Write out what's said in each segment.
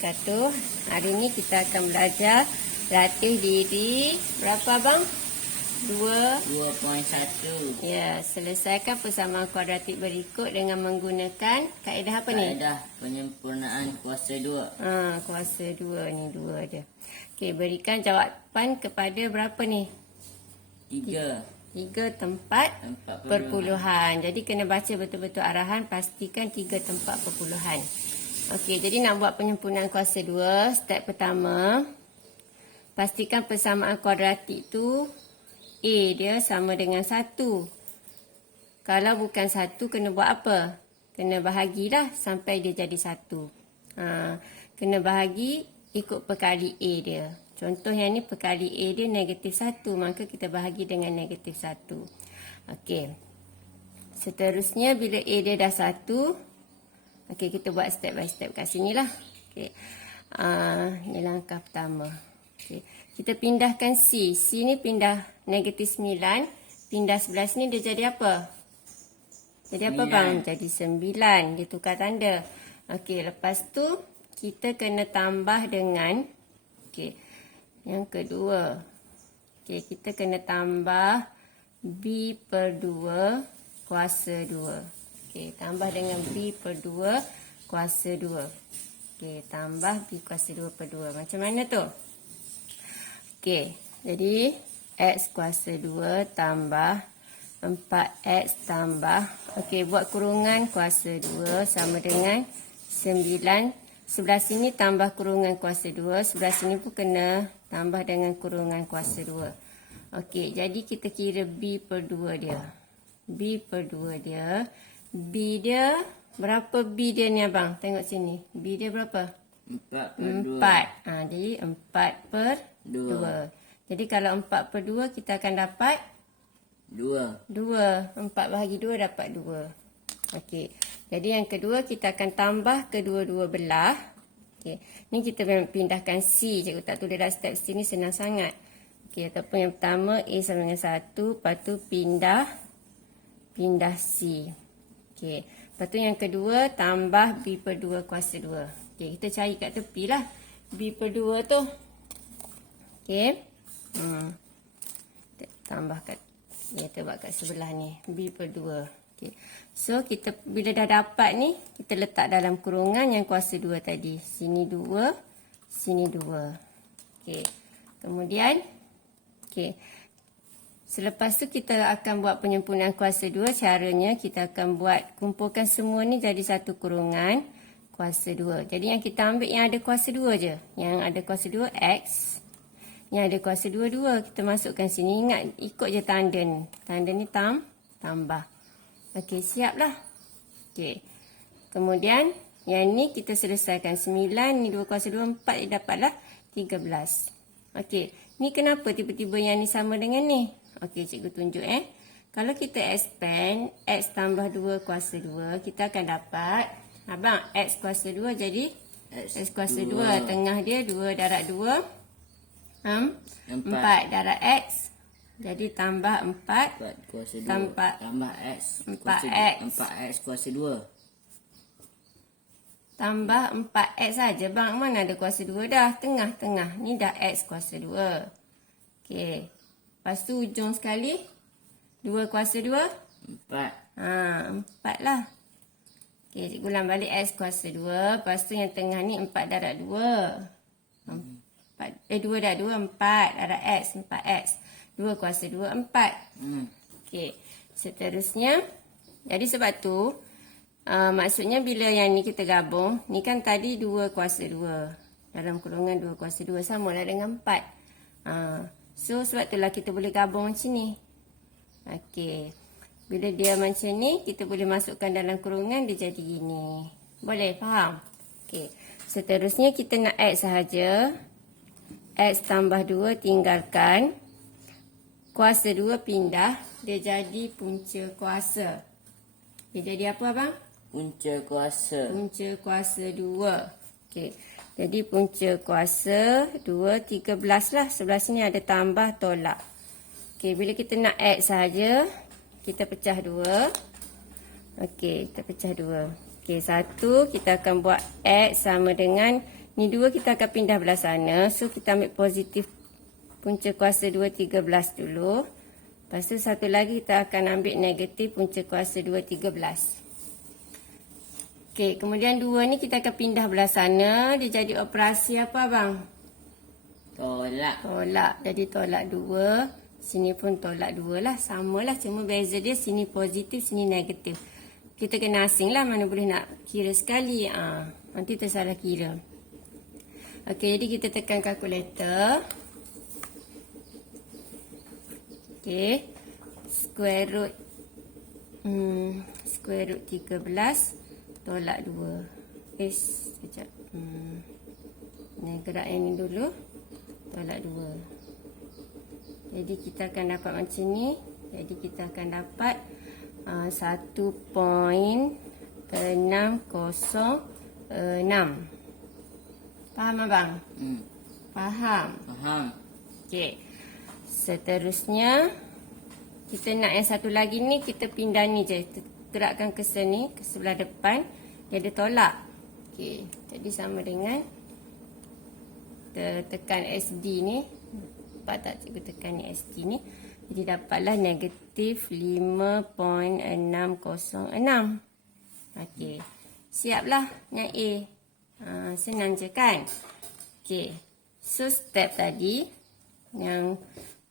wabarakatuh. Hari ini kita akan belajar latih diri berapa bang? 2.1. Ya, selesaikan persamaan kuadratik berikut dengan menggunakan kaedah apa ni? Kaedah penyempurnaan kuasa 2. Kuasa 2 ni, 2 dia. Okey, berikan jawapan kepada berapa ni? 3. 3 tempat perpuluhan. Jadi kena baca betul-betul arahan, pastikan 3 tempat perpuluhan. Okey, jadi nak buat penyempurnaan kuasa 2, step pertama, pastikan persamaan kuadratik tu A dia sama dengan 1. Kalau bukan 1, kena buat apa? Kena bahagilah sampai dia jadi 1. Kena bahagi ikut perkali A dia. Contoh yang ni perkali A dia negatif 1, maka kita bahagi dengan negatif 1. Okey. Seterusnya bila A dia dah 1, okey, kita buat step by step kat sini lah. Okey. Ni langkah pertama. Okey. Kita pindahkan C. C ni pindah negatif 9. Pindah sebelah sini dia jadi apa? Jadi 9. Apa bang? Jadi 9. Dia tukar tanda. Okey, lepas tu kita kena tambah dengan, okey, yang kedua. Okey, kita kena tambah B per 2 kuasa 2. Okey, tambah dengan B per 2 kuasa 2. Okey, tambah B kuasa 2 per 2. Macam mana tu? Okey, jadi X kuasa 2 tambah 4X tambah, okey, buat kurungan kuasa 2 sama dengan 9. Sebelah sini tambah kurungan kuasa 2. Sebelah sini pun kena tambah dengan kurungan kuasa 2. Okey, jadi kita kira B per 2 dia. B per 2 dia. B dia, berapa B dia ni abang? Tengok sini. B dia berapa? 4 per 2. 4. Jadi 4 per 2. Jadi kalau 4 per 2 kita akan dapat 2. 4 bahagi 2 dapat 2. Okey. Jadi yang kedua kita akan tambah kedua-dua belah. Okey. Ni kita pindahkan C. Cikgu tak tulis dah step sini, senang sangat. Okey, ataupun yang pertama A sama dengan 1, lepas tu pindah C. Okey. Lepas tu yang kedua tambah B per 2 kuasa 2. Okey, kita cari kat tepi lah B per 2 tu. Okey. Tambah kat, kita buat kat sebelah ni. B per 2. Okey. So, kita bila dah dapat ni, kita letak dalam kurungan yang kuasa 2 tadi. Sini 2, sini 2. Okey. Kemudian, okey. Selepas tu kita akan buat penyempurnaan kuasa 2. Caranya kita akan kumpulkan semua ni jadi satu kurungan kuasa 2. Jadi yang kita ambil yang ada kuasa 2 je. Yang ada kuasa 2 X. Yang ada kuasa 2 2. Kita masukkan sini. Ingat ikut je tanda ni. Tanda ni tambah. Okey, siap lah. Okey. Kemudian yang ni kita selesaikan 9 ni 2 kuasa 2 4 dia dapatlah 13. Okey. Ni kenapa tiba-tiba yang ni sama dengan ni? Okey, cikgu tunjuk Kalau kita expand X tambah 2 kuasa 2, kita akan dapat, abang, X kuasa 2 jadi X kuasa 2. Tengah dia 2 darab 2. 4 darab X. Jadi tambah 4 kuasa 2 tambah X. 4X kuasa 2. Tambah 4X saja bang. Mana ada kuasa 2 dah. Tengah-tengah. Ni dah X kuasa 2. Okey. Lepas tu ujung sekali 2 kuasa 2 4 lah. Okey, cikgu ulang balik X kuasa 2. Lepas tu yang tengah ni 4 darab 2. 2 darab 2 4 darab X 4X. 2 kuasa 2 4. Okey. Seterusnya, jadi sebab tu maksudnya bila yang ni kita gabung, ni kan tadi 2 kuasa 2. Dalam kurungan 2 kuasa 2 samalah dengan 4. So, sebab itulah kita boleh gabung macam ni. Okey. Bila dia macam ni, kita boleh masukkan dalam kurungan, dia jadi gini. Boleh? Faham? Okey. Seterusnya, kita nak X sahaja. X tambah 2, tinggalkan. Kuasa 2 pindah. Dia jadi punca kuasa. Dia jadi apa, abang? Punca kuasa. Punca kuasa 2. Okey. Jadi punca kuasa 2, 13 lah. Sebelah sini ada tambah tolak. Okey, bila kita nak X sahaja, kita pecah 2. Okey, kita pecah 2. Okey, 1 kita akan buat X sama dengan Ni 2 kita akan pindah belah sana. So, kita ambil positif punca kuasa 2, 13 dulu. Lepas tu, satu lagi kita akan ambil negatif punca kuasa 2, 13. Okey, kemudian 2 ni kita akan pindah belah sana. Dia jadi operasi apa, abang? Tolak. Tolak. Jadi, tolak 2. Sini pun tolak 2 lah. Sama lah. Cuma beza dia sini positif, sini negatif. Kita kena asing lah. Mana boleh nak kira sekali. Nanti tersalah kira. Okey, jadi kita tekan kalkulator. Okey. Square root. Square root 13. Tolak 2. Sekejap. Ni gerak yang ni dulu. Tolak 2. Jadi kita akan dapat macam ni. Jadi kita akan dapat 1.6006. Faham abang? Faham. Faham. Okey. Seterusnya kita nak yang satu lagi ni, kita pindah ni je. Kita gerakkan ke sini, ke sebelah depan. Dia ada tolak. Okey. Jadi sama dengan kita tekan SD ni. Nampak tak cikgu tekan ni SD ni. Jadi dapatlah negatif 5.606. Okey. Siaplah yang A. Senang je kan? Okey. So step tadi. Yang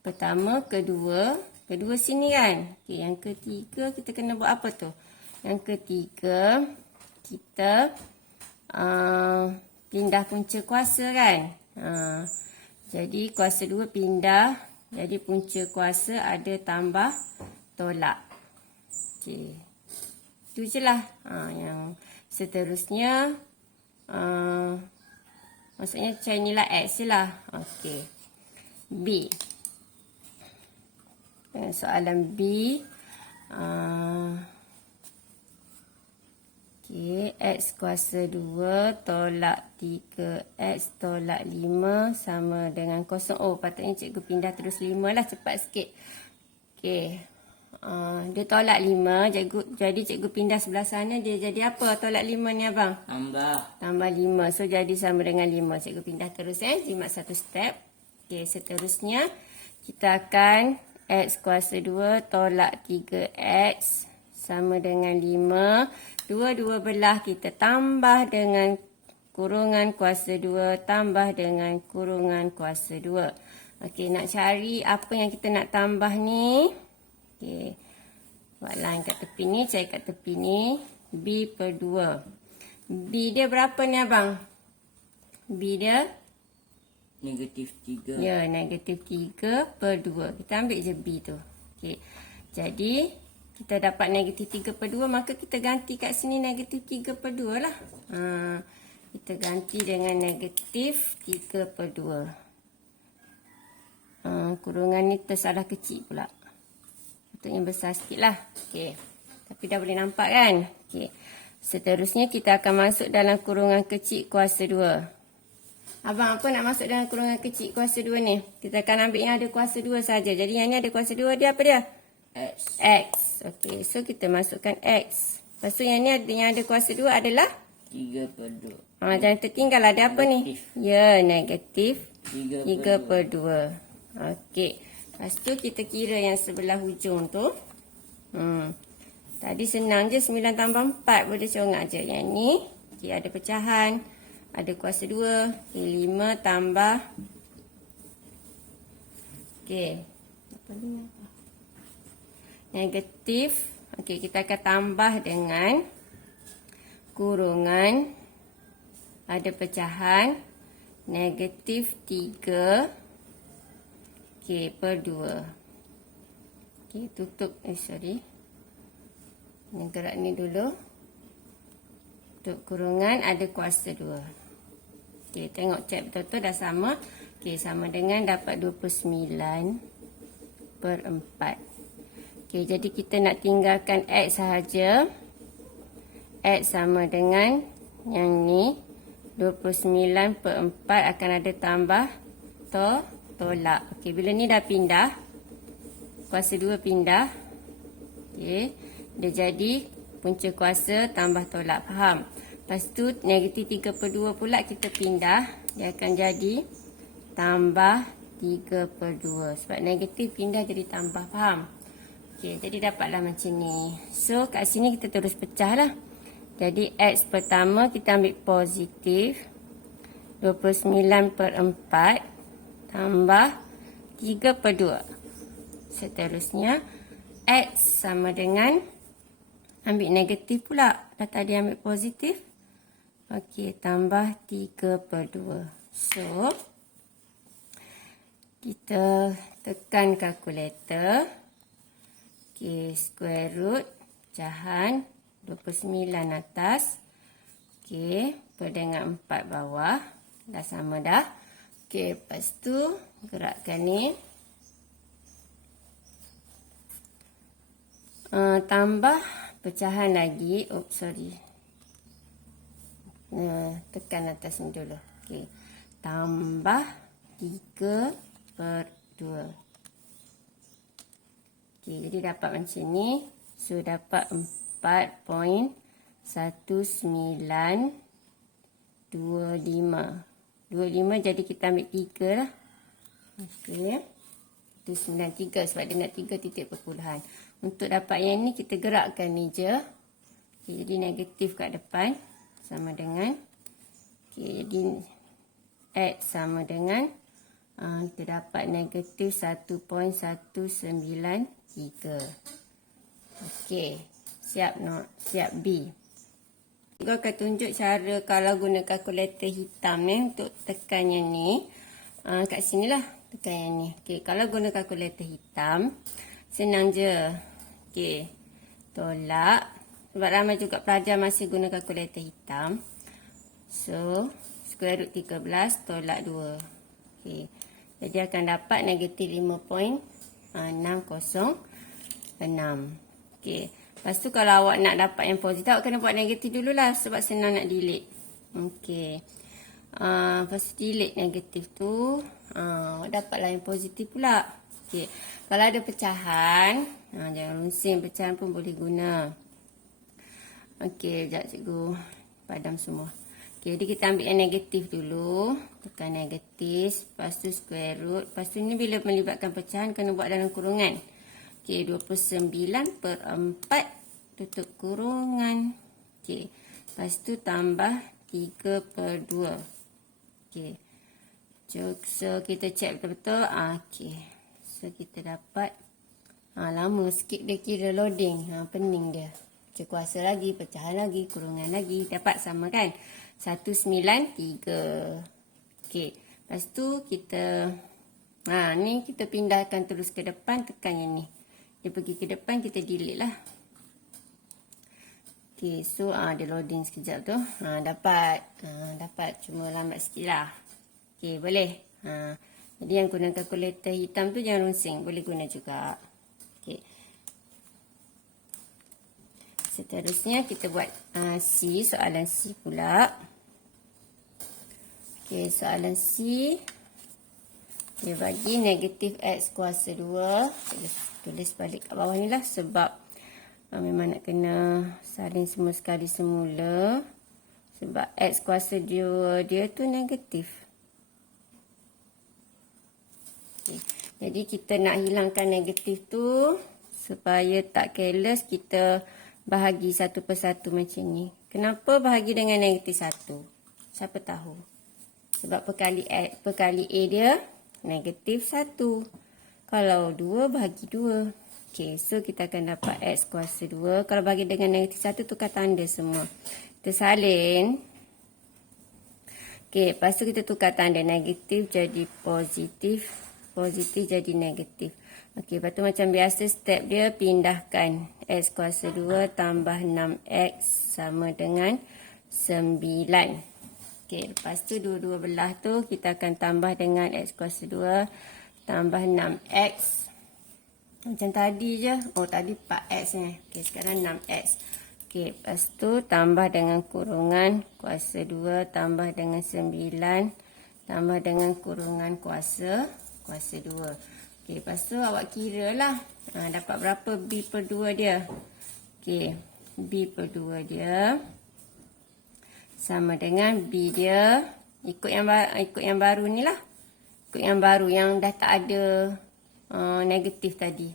pertama, kedua sini kan? Okey, yang ketiga kita kena buat apa tu? Yang ketiga kita pindah punca kuasa kan? Jadi kuasa 2 pindah. Jadi punca kuasa ada tambah tolak. Okey. Itu je lah. Yang seterusnya maksudnya cari nilai X je lah. Okey. B. Soalan B. Okey. X kuasa 2 tolak 3X tolak 5 sama dengan 0. Oh, patutnya cikgu pindah terus 5 lah. Cepat sikit. Okey. Dia tolak 5. Jadi cikgu pindah sebelah sana. Dia jadi apa tolak 5 ni abang? Tambah 5. So, jadi sama dengan 5. Cikgu pindah terus jimat satu step. Okey, seterusnya kita akan X kuasa 2 tolak 3X sama dengan 5. Dua belah kita tambah dengan kurungan kuasa 2 tambah dengan kurungan kuasa 2. Okey, nak cari apa yang kita nak tambah ni. Okey. Buat line kat tepi ni, cari kat tepi ni. B per 2. B dia berapa ni abang? B dia? Negatif 3. Ya, negatif 3 per 2. Kita ambil je B tu. Okey. Jadi, kita dapat negatif 3 per 2. Maka kita ganti kat sini negatif 3 per 2 lah. Kita ganti dengan negatif 3 per 2. Kurungan ni tersalah kecil pula. Patutnya besar sikit lah. Okey. Tapi dah boleh nampak kan? Okey. Seterusnya kita akan masuk dalam kurungan kecil kuasa 2. Abang apa nak masuk dalam kurungan kecil kuasa 2 ni? Kita akan ambil yang ada kuasa 2 saja. Jadi yang ni ada kuasa 2, dia apa dia? X. Okey, so kita masukkan X. Lepas tu yang ni yang ada kuasa 2 adalah? 3 per 2. Jangan tertinggal, ada apa negatif. ni? Ya, negatif 3 per 2. Okey. Lepas tu kita kira yang sebelah hujung tu. Tadi senang je, 9 tambah 4 boleh congak je. Yang ni, okay, ada pecahan. Ada kuasa 2. Okay, 5 tambah. Okey. Apa ni? Negatif. Okey, kita akan tambah dengan kurungan. Ada pecahan. Negatif 3. Okey, per 2. Okey, tutup. Sorry. Yang gerak ni dulu. Tutup kurungan, ada kuasa 2. Okey, tengok cek betul-betul dah sama. Okey, sama dengan dapat 29 per 4. Okey, jadi kita nak tinggalkan X sahaja. X sama dengan yang ni. 29 per 4 akan ada tambah tolak. Okey, bila ni dah pindah. Kuasa 2 pindah. Okey, dia jadi punca kuasa tambah tolak. Faham? Lepas tu negatif 3 per 2 pula kita pindah. Dia akan jadi tambah 3 per 2. Sebab negatif pindah jadi tambah. Faham? Okey, jadi dapatlah macam ni. So kat sini kita terus pecah lah. Jadi X pertama kita ambil positif 29 per 4 tambah 3 per 2. Seterusnya X sama dengan ambil negatif pula. Dah tadi ambil positif. Okey, tambah 3 per 2. So, kita tekan kalkulator. Okey, square root pecahan 29 atas. Okey, per dengan 4 bawah. Dah sama dah. Okey, lepas tu gerakkan ni. Tambah pecahan lagi. Oops, sorry. Tekan atas ni dulu. Okey. Tambah 3 per 2. Okey, jadi dapat macam ni. So, dapat 4.1925. 25 jadi kita ambil 3 lah. Okey. Itu 93 sebab dia nak 3 titik perpuluhan. Untuk dapat yang ni kita gerakkan ni je. Okey, jadi negatif kat depan sama dengan. Okey, jadi X sama dengan kita dapat negatif 1.193. Okey, siap siap B. Saya akan tunjuk cara kalau guna kalkulator hitam ni untuk tekan yang ni. Kat sini lah tekan yang ni. Okey, kalau guna kalkulator hitam, senang je. Okey, tolak. Sebab ramai juga pelajar masih guna kalkulator hitam. So, square root 13 tolak 2. Okey, jadi akan dapat negatif 5.606. Okey. Lepas tu kalau awak nak dapat yang positif, awak kena buat negatif dululah sebab senang nak delete. Okey. Lepas tu delete negatif tu, awak dapatlah yang positif pula. Okey. Kalau ada pecahan, jangan runsing, pecahan pun boleh guna. Okey, sekejap cikgu padam semua. Okey, jadi kita ambil yang negatif dulu. Tekan negatif, lepas tu square root. Lepas tu ni bila melibatkan pecahan kena buat dalam kurungan. Okey, 29 per 4 tutup kurungan. Okey, lepas tu tambah 3 per 2. Okey, so kita check betul-betul. Okey, so kita dapat. Lama sikit dia kira loading. Pening dia. Kita kuasa lagi, pecahan lagi, kurungan lagi. Dapat sama kan? 193. Okey, lepas tu kita. Ni kita pindahkan terus ke depan, tekan yang ni. Dia pergi ke depan, kita delete lah. Okey, so dia loading sekejap tu. Dapat. Dapat, cuma lambat sikit lah. Okey, boleh. Jadi yang guna kalkulator hitam tu jangan runsing. Boleh guna juga. Okey. Seterusnya kita buat C, soalan C pula. Okey, soalan C. Dia bagi negatif X kuasa 2. Tulis balik kat bawah ni lah sebab memang nak kena salin semua sekali semula. Sebab X kuasa 2 dia tu negatif. Okay. Jadi kita nak hilangkan negatif tu supaya tak careless, kita bahagi satu persatu macam ni. Kenapa bahagi dengan negatif 1? Siapa tahu? Sebab perkali A dia negatif 1. Kalau 2 bahagi 2. Okey, so kita akan dapat X kuasa 2. Kalau bagi dengan negatif 1, tukar tanda semua. Kita salin. Okey, lepas tu kita tukar tanda negatif jadi positif. Positif jadi negatif. Okey, lepas tu macam biasa step dia pindahkan. X kuasa 2 tambah 6X sama dengan 9. Okey, lepas tu dua-dua belah tu kita akan tambah dengan X kuasa 2. Tambah 6X. Macam tadi je. Oh, tadi 4X ni. Okey, sekarang 6X. Okey, lepas tu tambah dengan kurungan kuasa 2. Tambah dengan 9. Tambah dengan kurungan kuasa 2. Okey, lepas tu awak kira lah. Dapat berapa B per 2 dia. Okey, B per 2 dia. sama dengan B dia ikut yang baru ni lah. Ikut yang baru yang dah tak ada negatif tadi.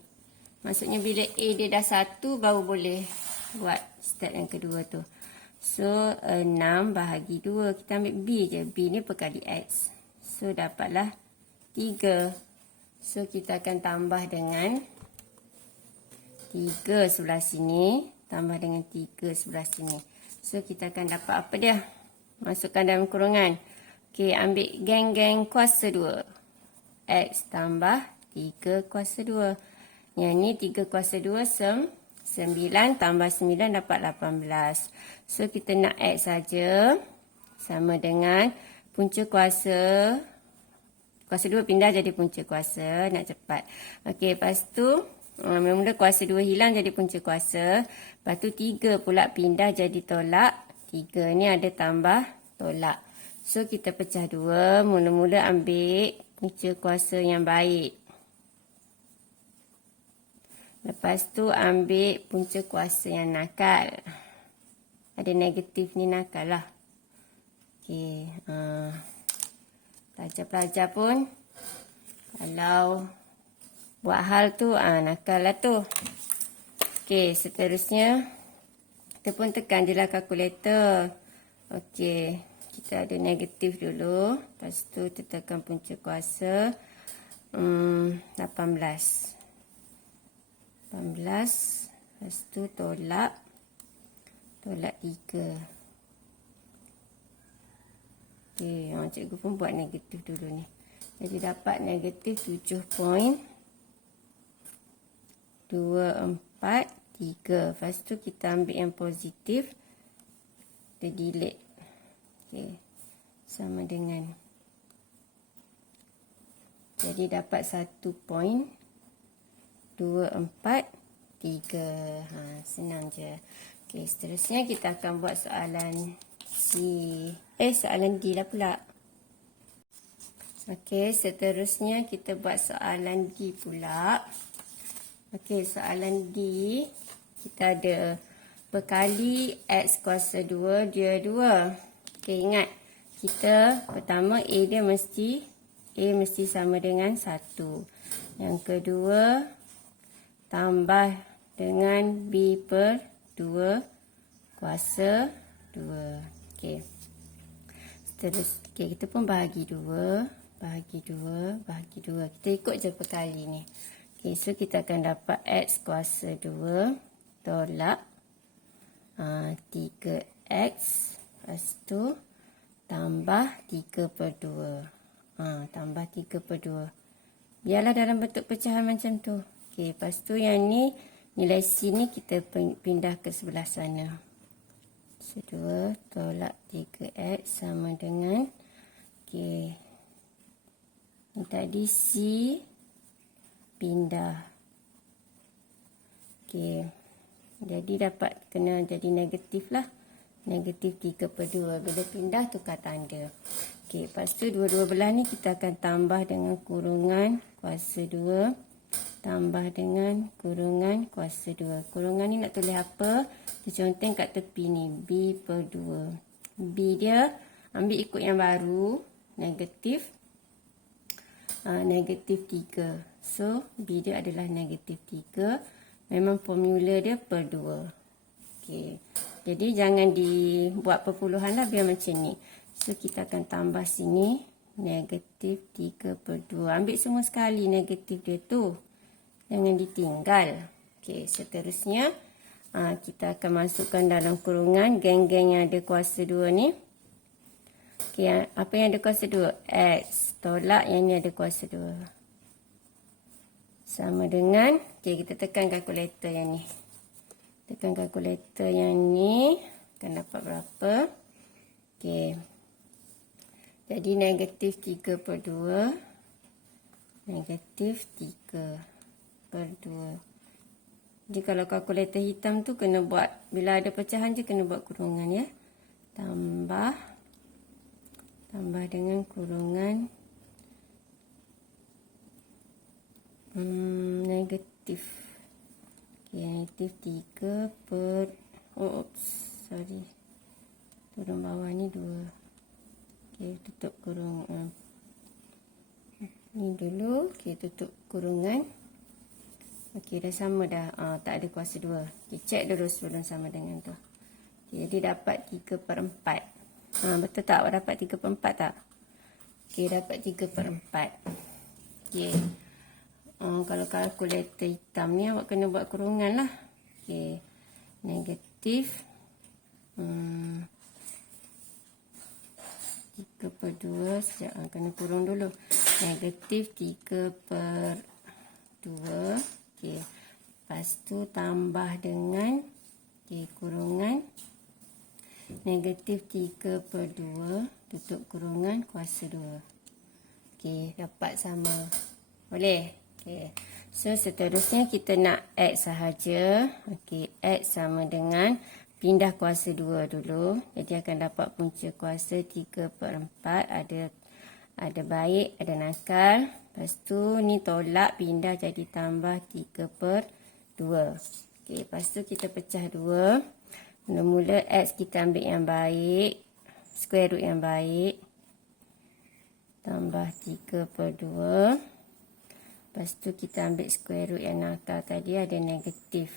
Maksudnya bila A dia dah 1 baru boleh buat step yang kedua tu. So 6 bahagi 2. Kita ambil B je. B ni perkali X. So dapatlah 3. So kita akan tambah dengan 3 sebelah sini. Tambah dengan 3 sebelah sini. So kita akan dapat apa dia? Masukkan dalam kurungan. Okey, ambil geng-geng kuasa 2. X tambah 3 kuasa 2. Yang ni 3 kuasa 2 9 tambah 9 dapat 18. So kita nak X saja. Sama dengan punca kuasa. Kuasa 2 pindah jadi punca kuasa. Nak cepat. Okey, lepas tu mula-mula kuasa 2 hilang jadi punca kuasa. Lepas tu 3 pula pindah jadi tolak. 3 ni ada tambah tolak. So kita pecah 2. Mula-mula ambil punca kuasa yang baik. Lepas tu ambil punca kuasa yang nakal. Ada negatif ni nakal lah. Okey. Pelajar-pelajar pun kalau buat hal tu nakal lah tu. Okey, seterusnya kita pun tekan je lah kalkulator. Okey, kita ada negatif dulu. Lepas tu kita tekan punca kuasa 18. Lepas tu tolak 3. Okey, cikgu pun buat negatif dulu ni. Jadi dapat negatif 7.24 3. Lepas tu kita ambil yang positif. Kita delete. Okey, sama dengan. Jadi dapat 1.243. Senang je. Okey, seterusnya kita akan buat soalan soalan D lah pula. Okey, seterusnya kita buat soalan D pula. Okey, soalan D kita ada berkali X kuasa 2 dia 2. Okey, ingat kita pertama A mesti sama dengan 1. Yang kedua tambah dengan B per 2 kuasa 2. Okey. Okey, kita pun bahagi 2. Kita ikut je perkali ni. Okey, so kita akan dapat X kuasa 2 tolak 3X. Lepas tu tambah 3 per 2. Tambah 3 per 2. Biarlah dalam bentuk pecahan macam tu. Okey, lepas tu yang ni nilai C ni kita pindah ke sebelah sana. So 2 tolak 3X sama dengan. Okey. Ni tadi C pindah. Okey. Jadi dapat kena jadi negatif lah. Negatif 3 per 2. Bila pindah tukar tanda. Okey, lepas tu dua-dua belah ni kita akan tambah dengan kurungan kuasa 2. Tambah dengan kurungan kuasa 2. Kurungan ni nak tulis apa? Kita conteng kat tepi ni. B per 2. B dia ambil ikut yang baru. Negatif. Negatif 3. So, B dia adalah negatif 3. Memang formula dia per 2. Okey. Jadi, jangan dibuat perpuluhan lah. Biar macam ni. So, kita akan tambah sini. Negatif 3 per 2. Ambil semua sekali negatif dia tu. Jangan ditinggal. Okey, seterusnya kita akan masukkan dalam kurungan geng-geng yang ada kuasa 2 ni. Okey, apa yang ada kuasa 2? X tolak yang ni ada kuasa 2. Sama dengan, okey, kita tekan kalkulator yang ni. Tekan kalkulator yang ni akan dapat berapa? Okey. Jadi negatif 3 per 2. Negatif 3 per 2. Jadi kalau kalkulator hitam tu kena buat, bila ada pecahan je kena buat kurungan ya. Tambah dengan kurungan negatif. Okay, negatif 3 per Kurung bawah ni 2. Okey, tutup kurung ni dulu. Okey, tutup kurungan. Okey, dah sama dah. Tak ada kuasa 2. Okey, cek dulu sebelum sama dengan tu. Okay, jadi dapat 3/4. Betul tak? Awak dapat 3/4 tak? Okey, dapat 3/4. Okey. Kalau kalkulator hitam ni awak kena buat kurungan lah. Okey. Negatif 3/2. Sekejap, kena kurung dulu. Negatif 3/2. Okey. Lepas tu tambah dengan kurungan negatif 3/2 tutup kurungan kuasa 2. Okey, dapat sama. Boleh? Okey. So, seterusnya kita nak X sahaja. Okey, X sama dengan pindah kuasa 2 dulu. Jadi akan dapat punca kuasa 3/4. Ada baik, ada nakal. Lepas tu ni tolak, pindah jadi tambah 3/2. Okey, lepas tu kita pecah 2. Mula-mula X kita ambil yang baik. Square root yang baik. Tambah 3/2. Lepas tu kita ambil square root yang nakal tadi, ada negatif.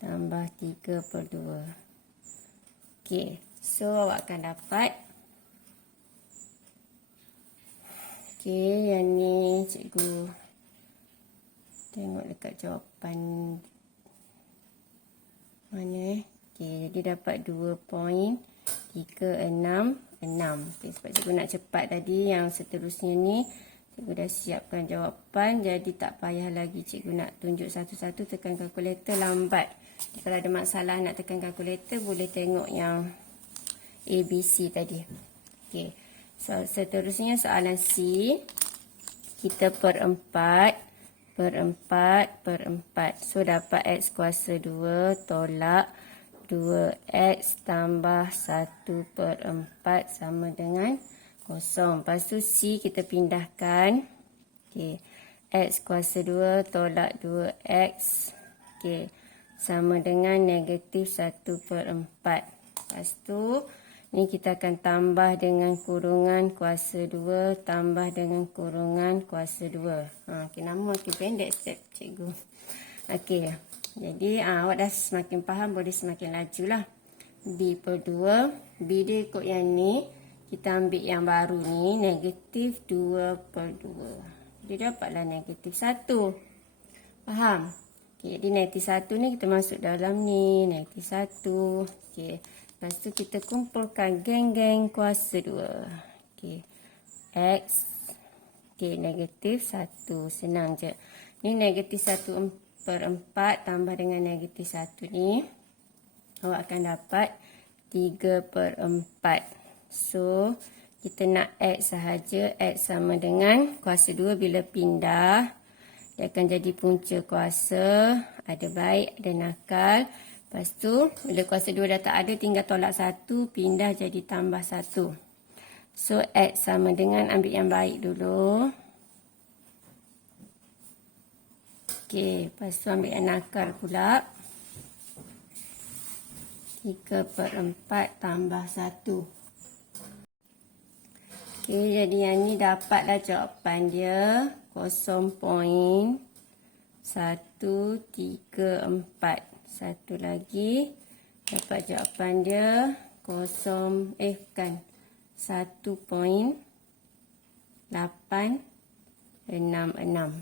Tambah 3/2. Okey, so awak akan dapat. Okey, yang ni cikgu tengok dekat jawapan mana Okey, jadi dapat 2.366. Okey, sebab cikgu nak cepat tadi, yang seterusnya ni cikgu dah siapkan jawapan, jadi tak payah lagi cikgu nak tunjuk satu-satu, tekan kalkulator lambat. Jadi, kalau ada masalah nak tekan kalkulator, boleh tengok yang ABC tadi. Okey, so seterusnya soalan C. Kita per 4. So, dapat X kuasa 2 tolak 2X tambah 1/4 sama dengan 0. Lepas tu C kita pindahkan. Okey, X kuasa 2 tolak 2X. Okey, sama dengan negatif 1/4. Lepas tu ni kita akan tambah dengan kurungan kuasa 2 tambah dengan kurungan kuasa 2. Okey, nama makin pendek step cikgu. Okey, jadi awak dah semakin faham, boleh semakin laju lah. B/2. B dia ikut yang ni. Kita ambil yang baru ni, negatif 2/2. Dia dapatlah negatif 1. Faham? Okey, jadi negatif 1 ni kita masuk dalam ni, negatif 1. Okey. Lepas tu kita kumpulkan geng-geng kuasa 2. Okey. X. Okey, negatif 1. Senang je. Ni negatif 1/4 tambah dengan negatif 1 ni. Awak akan dapat 3/4. So, kita nak X sahaja. X sama dengan kuasa 2 bila pindah. Dia akan jadi punca kuasa. Ada baik, ada nakal. Lepas tu, bila kuasa 2 dah tak ada, tinggal tolak 1, pindah jadi tambah 1. So, X sama dengan, ambil yang baik dulu. Okey, lepas tu ambil yang nakal pula. 3/4 tambah 1. Okey, jadi yang ni dapatlah jawapan dia. 0.134. Satu lagi dapat jawapan dia 1.866.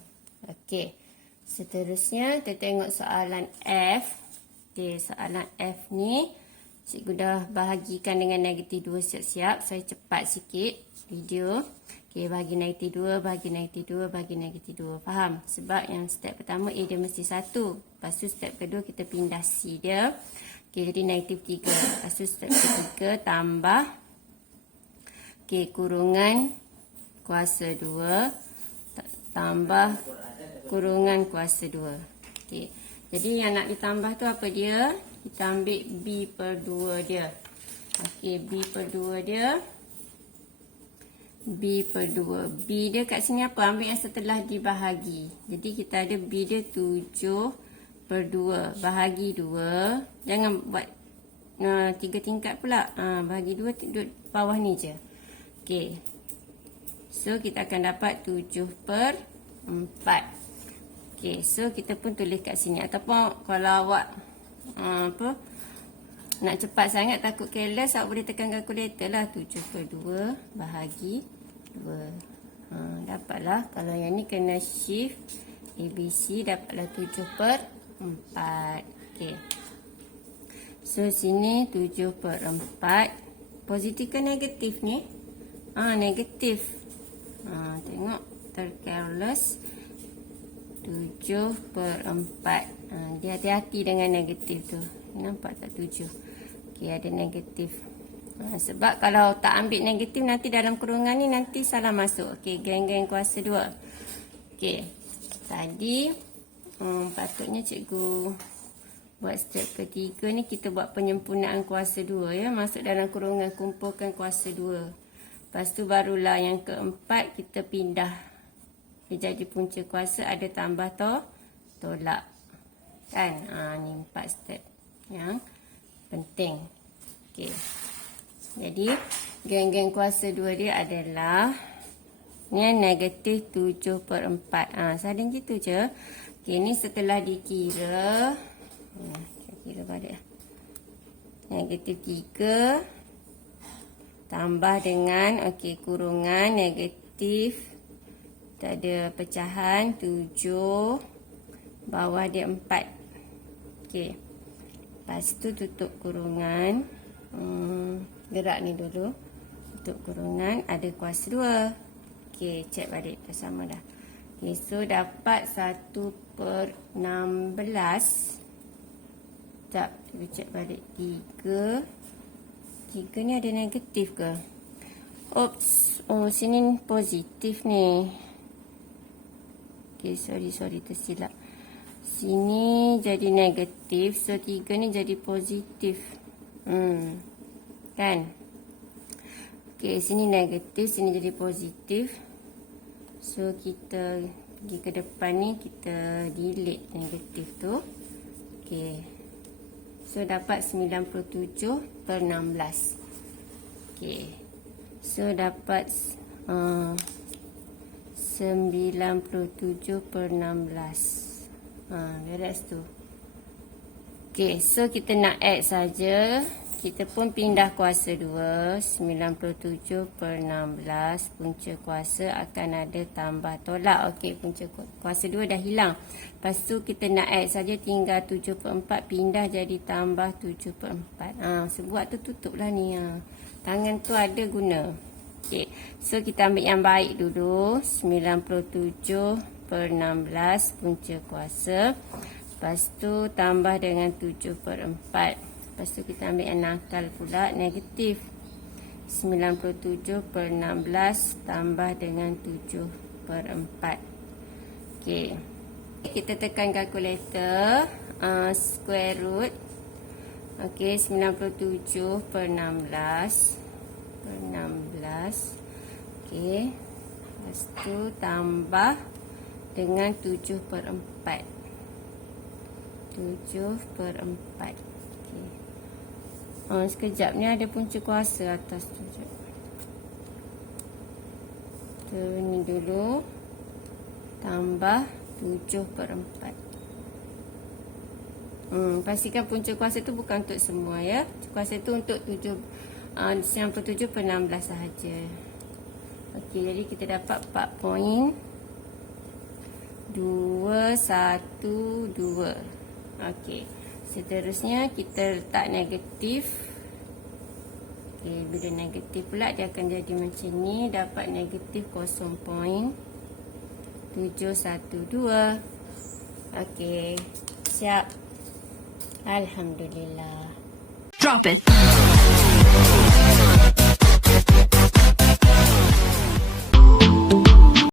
Okey. Seterusnya kita tengok soalan F. Okey, soalan F ni cikgu dah bahagikan dengan negatif 2 siap-siap. Saya cepat sikit video. Okey, bagi negatif 2, bagi negatif 2, bagi negatif 2. Faham? Sebab yang step pertama A dia mesti 1. Lepas tu step kedua kita pindah C dia. Okey, jadi negatif 3. Lepas tu step ketiga tambah. Okey, kurungan kuasa 2 tambah kurungan kuasa 2. Okey, jadi yang nak ditambah tu apa dia? Kita ambil B/2 dia. Okey, B/2 dia. B/2. B dia kat sini apa? Ambil yang setelah dibahagi. Jadi kita ada B dia 7/2. Bahagi 2. Jangan buat 3 tingkat pula. Bahagi 2 duduk bawah ni je. Okey. So, kita akan dapat 7/4. Okey, so kita pun tulis kat sini. Ataupun kalau awak nak cepat sangat takut careless, awak boleh tekan kalkulator lah. 7/2 bahagi 2. Dapatlah. Kalau yang ni kena shift ABC, dapatlah 7/4. Okey. So, sini 7/4. Positif ke negatif ni? Negatif. Tengok, tercareless. 7/4. Dia hati-hati dengan negatif tu. Nampak tak 7? Okey, ada negatif. Sebab kalau tak ambil negatif, nanti dalam kurungan ni nanti salah masuk. Okey, geng-geng kuasa 2. Okey, tadi patutnya cikgu buat step ketiga ni, kita buat penyempurnaan kuasa 2 ya. Masuk dalam kurungan, kumpulkan kuasa 2. Lepas tu barulah yang keempat kita pindah. Dia jadi punca kuasa, ada tambah tolak. Kan? Ni 4 step yang penting. Okey. Jadi, geng-geng kuasa 2 dia adalah ni negatif 7/4. Saling gitu je. Okey, ni setelah dikira. Kira balik. Negatif 3 tambah dengan kurungan negatif. Kita ada pecahan 7, bawah dia 4. Okey. Lepas tu tutup kurungan. Gerak ni dulu. Tutup kurungan, ada kuasa 2. Okey, cek balik dah sama dah. Okey, so dapat 1/16. Sekejap, kita cek balik 3. 3 ni ada negatif ke? Oops, sini positif ni. Okey, sorry tersilap. Sini jadi negatif, so 3 ni jadi positif. Kan? Okey, sini negatif, sini jadi positif. So, kita pergi ke depan ni, kita delete negatif tu. Okey. So, dapat 97/16. Okey. So, dapat 97/16. Beres tu. Okey, so kita nak add saja. Kita pun pindah kuasa 2. 97/16. Punca kuasa akan ada tambah tolak. Okey, punca kuasa 2 dah hilang. Lepas tu kita nak add saja, tinggal 7/4 pindah jadi tambah 7/4. Sebuat tu tutup lah ni. Tangan tu ada guna. Okey, so kita ambil yang baik dulu. 97/16 punca kuasa. Lepas tu tambah dengan 7/4. Lepas tu kita ambil yang nakal pula, negatif. 97/16 tambah dengan 7/4. Okey. Kita tekan kalkulator. Square root. Okey, 97/16. 16. Okey. Lepas tu tambah dengan 7/4. 7/4. Okey. Sekejap ni ada punca kuasa atas tu. Tu ni dulu. Tambah 7/4. Pastikan punca kuasa tu bukan untuk semua ya. Kuasa tu untuk 97/16 sahaja. Okey, jadi kita dapat 4.212. Okey. Seterusnya kita letak negatif. Okey, bila negatif pula dia akan jadi macam ni, dapat negatif 0.712. Okey. Siap. Alhamdulillah. Drop it.